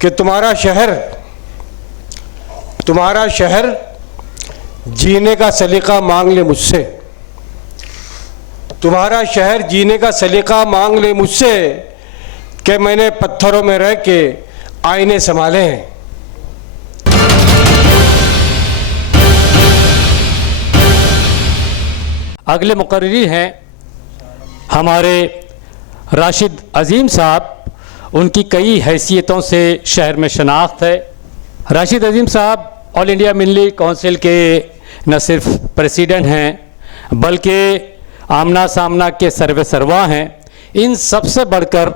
कि तुम्हारा शहर जीने का सलीका मांग ले मुझसे। तुम्हारा शहर जीने का सलीका मांग ले मुझसे कि मैंने पत्थरों में रह के आईने संभाले हैं। अगले मुकर्री हैं हमारे राशिद अजीम साहब। उनकी कई हैसियतों से शहर में शनाख्त है। राशिद अजीम साहब ऑल इंडिया मिल्ली काउंसिल के न सिर्फ प्रेसिडेंट हैं बल्कि आमना सामना के सर्वे सर्वा हैं। इन सबसे बढ़कर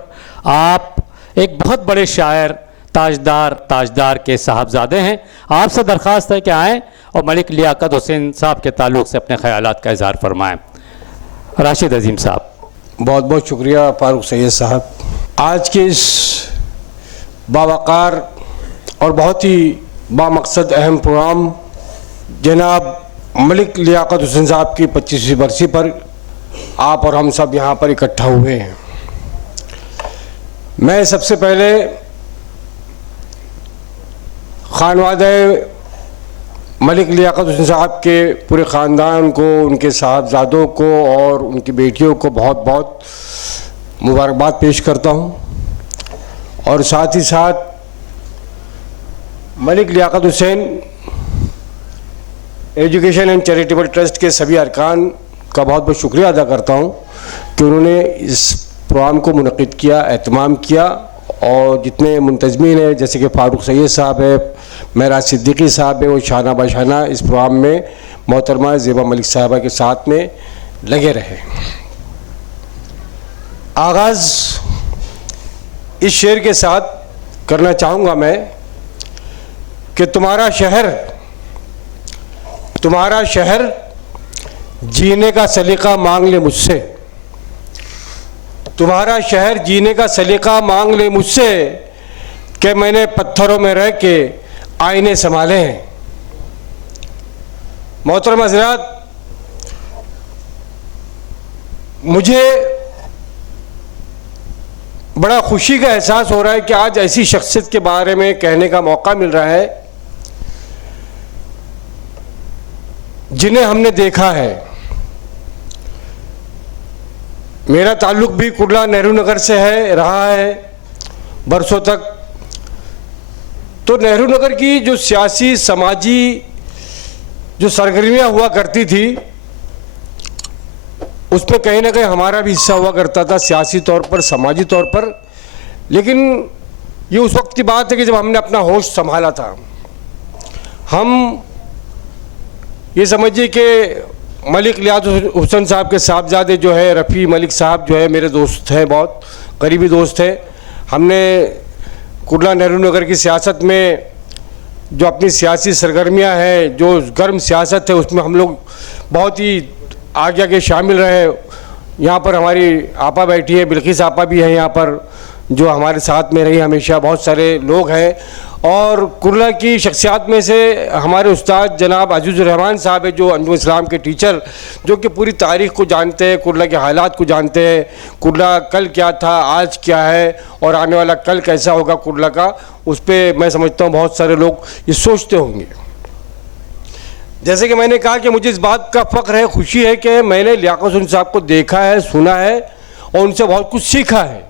आप एक बहुत बड़े शायर ताजदार के साहबजादे हैं। आपसे दरख्वास्त है कि आएँ और मलिक लियाकत हुसैन साहब के ताल्लुक़ से अपने ख़यालात का इज़हार फरमाएँ। राशिद अजीम साहब। बहुत बहुत शुक्रिया फारूक सैयद साहब। आज के इस बावकार और बहुत ही बामकसद अहम प्रोग्राम जनाब मलिक लियाकत हुसैन साहब की 25वीं बरसी पर आप और हम सब यहाँ पर इकट्ठा हुए हैं। मैं सबसे पहले खानवादे मलिक लियाकत हुसैन साहब के पूरे ख़ानदान को, उनके साहबजादों को और उनकी बेटियों को बहुत बहुत मुबारकबाद पेश करता हूँ। और साथ ही साथ Malik Liyaqat Hussain education and charitable trust के सभी अरकान का बहुत बहुत शुक्रिया अदा करता हूँ कि उन्होंने इस प्रोग्राम को मुनक़िद किया, एहतमाम किया। और जितने मुंतज़मीन हैं जैसे कि फारूक सैयद साहब है, मेराज सिद्दीकी साहब है, वो शाना बाशाना इस प्रोग्राम में मोहतरमा ज़ेबा मलिक साहबा के साथ में लगे रहे। आगाज़ इस शेर के साथ करना चाहूँगा मैं कि तुम्हारा शहर जीने का सलीका मांग ले मुझसे। तुम्हारा शहर जीने का सलीका मांग ले मुझसे कि मैंने पत्थरों में रह के आईने संभाले हैं। मोहतरम हज़रात, मुझे बड़ा खुशी का एहसास हो रहा है कि आज ऐसी शख्सियत के बारे में कहने का मौका मिल रहा है जिन्हें हमने देखा है। मेरा ताल्लुक़ भी कुर्ला नेहरू नगर से रहा है बरसों तक। तो नेहरू नगर की जो सियासी समाजी जो सरगर्मियाँ हुआ करती थी उसमें कहीं ना कहीं हमारा भी हिस्सा हुआ करता था, सियासी तौर पर, समाजी तौर पर। लेकिन ये उस वक्त की बात है कि जब हमने अपना होश संभाला था। हम ये समझिए कि मलिक लियाकत हुसैन साहब के साहबजादे जो है रफ़ी मलिक साहब जो है मेरे दोस्त हैं, बहुत करीबी दोस्त हैं। हमने कुर्ला नेहरू नगर की सियासत में जो अपनी सियासी सरगर्मियां हैं, जो गर्म सियासत है, उसमें हम लोग बहुत ही आगे आगे शामिल रहे। यहाँ पर हमारी आपा बैठी है, बिल्किस आपा भी हैं यहाँ पर, जो हमारे साथ में रही हमेशा। बहुत सारे लोग हैं और कुर्ला की शख्सियात में से हमारे उस्ताद जनाब अजीज़ुर रहमान साहब है, जो अंजुम इस्लाम के टीचर, जो कि पूरी तारीख़ को जानते हैं, कुर्ला के हालात को जानते हैं, कुर्ला कल क्या था, आज क्या है और आने वाला कल कैसा होगा कुर्ला का, उस पर मैं समझता हूँ बहुत सारे लोग ये सोचते होंगे। जैसे कि मैंने कहा कि मुझे इस बात का फ़ख्र है, खुशी है कि मैंने लियाकत हुसैन साहब को देखा है, सुना है और उनसे बहुत कुछ सीखा है।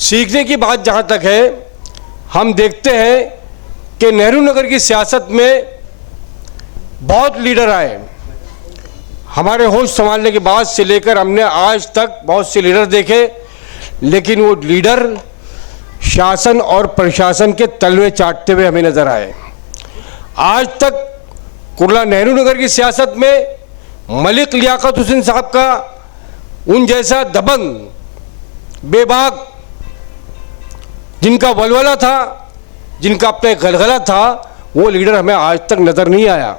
सीखने की बात जहाँ तक है, हम देखते हैं कि नेहरू नगर की सियासत में बहुत लीडर आए। हमारे होश संभालने के बाद से लेकर हमने आज तक बहुत से लीडर देखे, लेकिन वो लीडर शासन और प्रशासन के तलवे चाटते हुए हमें नज़र आए। आज तक कुर्ला नेहरू नगर की सियासत में मलिक लियाकत हुसैन साहब का उन जैसा दबंग, बेबाक, जिनका वलवला था, जिनका अपने गलगला था, वो लीडर हमें आज तक नज़र नहीं आया।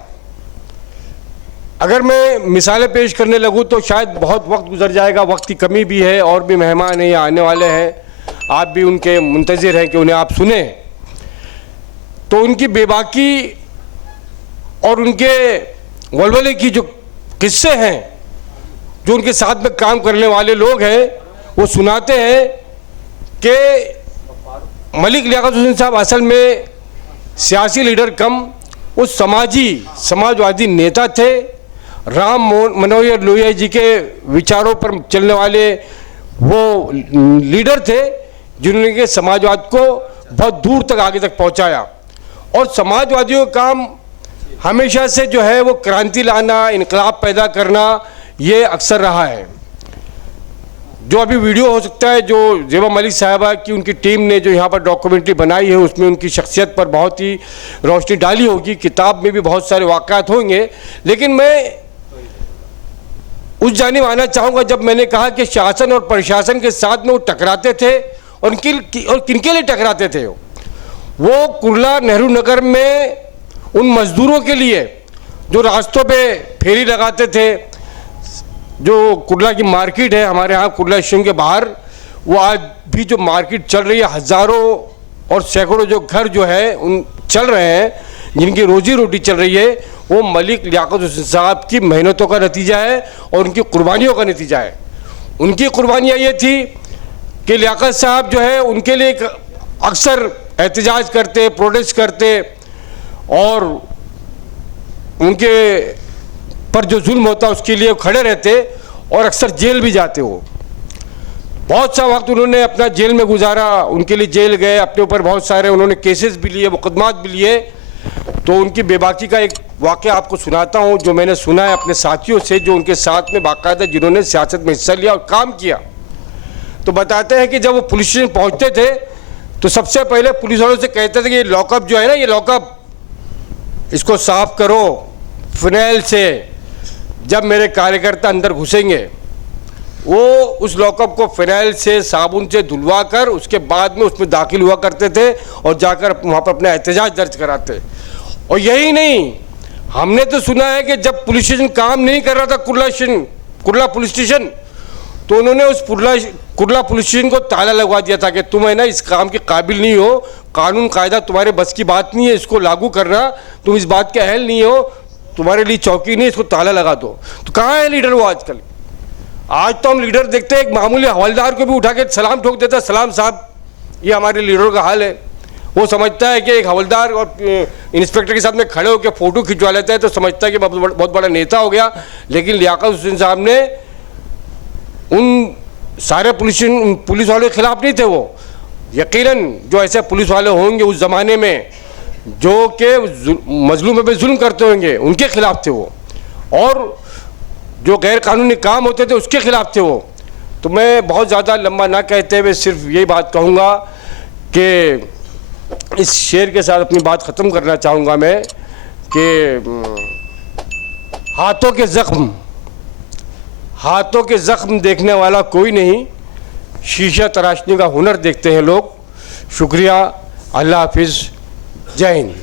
अगर मैं मिसालें पेश करने लगूँ तो शायद बहुत वक्त गुजर जाएगा, वक्त की कमी भी है और भी मेहमान हैं या आने वाले हैं, आप भी उनके मुंतज़िर हैं कि उन्हें आप सुने। तो उनकी बेबाकी और उनके वलवले की जो किस्से हैं, जो उनके साथ में काम करने वाले लोग हैं, वो सुनाते हैं कि मलिक लियाकत हुसैन साहब असल में सियासी लीडर कम वो समाजवादी नेता थे। राम मनोहर लोहिया जी के विचारों पर चलने वाले वो लीडर थे जिन्होंने के समाजवाद को बहुत दूर तक आगे तक पहुंचाया। और समाजवादियों का काम हमेशा से जो है वो क्रांति लाना, इनकलाब पैदा करना, ये अक्सर रहा है। जो अभी वीडियो हो सकता है जो ज़ेबा मलिक साहिबा की उनकी टीम ने जो यहाँ पर डॉक्यूमेंट्री बनाई है उसमें उनकी शख्सियत पर बहुत ही रोशनी डाली होगी। किताब में भी बहुत सारे वाक़यात होंगे, लेकिन मैं उस जानिब आना चाहूँगा जब मैंने कहा कि शासन और प्रशासन के साथ में वो टकराते थे और किनके लिए टकराते थे। वो कुर्ला नेहरू नगर में उन मजदूरों के लिए जो रास्तों पे फेरी लगाते थे, जो कुर्ला की मार्केट है हमारे यहाँ कुर्ला स्टेशन के बाहर, वो आज भी जो मार्केट चल रही है, हज़ारों और सैकड़ों जो घर जो है उन चल रहे हैं, जिनकी रोजी रोटी चल रही है, वो मलिक लियाकत हुसैन साहब की मेहनतों का नतीजा है और उनकी कुर्बानियों का नतीजा है। उनकी कुर्बानियाँ ये थी कि लियाकत साहब जो है उनके लिए अक्सर एहतजाज करते, प्रोटेस्ट करते और उनके पर जो जुल्म होता उसके लिए खड़े रहते और अक्सर जेल भी जाते। वो बहुत सा वक्त उन्होंने अपना जेल में गुजारा, उनके लिए जेल गए, अपने ऊपर बहुत सारे उन्होंने केसेस भी लिए, मुकदमात भी लिए। तो उनकी बेबाकी का एक वाक़या आपको सुनाता हूँ जो मैंने सुना है अपने साथियों से जो उनके साथ में बाकायदा जिन्होंने सियासत में हिस्सा लिया और काम किया। तो बताते हैं कि जब वो पुलिस स्टेशन पहुँचते थे तो सबसे पहले पुलिस वालों से कहते थे कि ये लॉकअप जो है ना, ये लॉकअप इसको साफ करो फिनाइल से। जब मेरे कार्यकर्ता अंदर घुसेंगे वो उस लॉकअप को फिनाइल से, साबुन से धुलवा कर उसके बाद में उसमें दाखिल हुआ करते थे और जाकर वहाँ पर अपना एहतजाज दर्ज कराते। और यही नहीं, हमने तो सुना है कि जब पुलिस स्टेशन काम नहीं कर रहा था कुर्ला पुलिस स्टेशन, तो उन्होंने उस कुर्ला पुलिस स्टेशन को ताला लगवा दिया था कि तुम है ना इस काम के काबिल नहीं हो, कानून कायदा तुम्हारे बस की बात नहीं है, इसको लागू करना, तुम इस बात के अहल नहीं हो, तुम्हारे लिए चौकी नहीं, इसको ताला लगा दो। तो कहाँ है लीडर वो आजकल? आज तो हम लीडर देखते हैं एक मामूली हवलदार को भी उठा के सलाम ठोक देता है, सलाम साहब। ये हमारे लीडरों का हाल है। वो समझता है कि एक हवलदार और इंस्पेक्टर के साथ में खड़े होकर फ़ोटो खिंचवा लेता है तो समझता है कि बहुत बड़ा नेता हो गया। लेकिन लियाकत हुसैन साहब ने उन सारे पुलिस वालों के खिलाफ नहीं थे। वो यकीनन जो ऐसे पुलिस वाले होंगे उस ज़माने में जो कि मजलूम पे जुल्म करते होंगे उनके खिलाफ थे वो, और जो गैर कानूनी काम होते थे उसके खिलाफ थे वो। तो मैं बहुत ज़्यादा लंबा ना कहते हुए सिर्फ यही बात कहूँगा कि इस शेर के साथ अपनी बात ख़त्म करना चाहूँगा मैं कि हाथों के ज़ख्म देखने वाला कोई नहीं, शीशा तराशने का हुनर देखते हैं लोग। शुक्रिया, अल्लाह हाफिज़, जय हिंद।